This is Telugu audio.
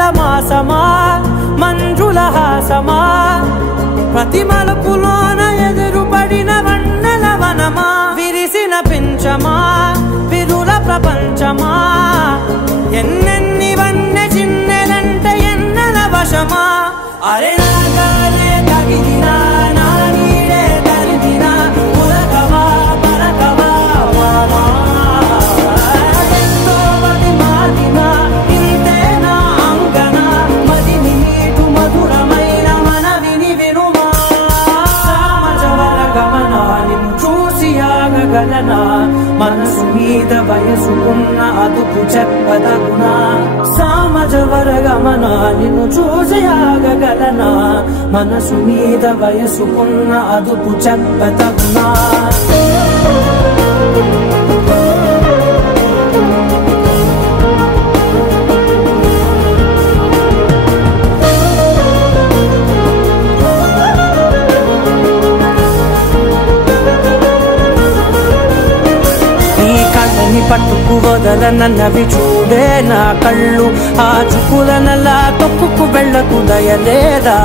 వెన్నెల మాసమా మంజుల హాసమా ప్రతి మలుపులోన ఎదురుపడిన వన్నెల వనమా విరిసిన పించమా విరుల ప్రపంచమా ఎన్నెన్ని వన్నె చిన్నెలంటే ఎన్నెల వశమా అరే నాగాలే తగిలినా నా నీడే తరిమినా ఉలకవా పరకవా వామా ఎంతో మది మాదినా ఇంతేనా అంగన మదిని నీటు మధురమైన మనవిని వినుమా సామజవర గమనా నిన్ను చూసి ఆగగలనా మనసు మీద వయసుకున్న అదుపు చెప్పదగునా సామజవర గమనా నిన్ను చూసి ఆగగలనా మనసు మీద వయసుకున్న అదుపు చెప్పదగునా పట్టుకు వదలనన్నవి చూడే నా కళ్ళు ఆ చుకులనలా తొక్కుకు వెళ్ళకు దయలేదా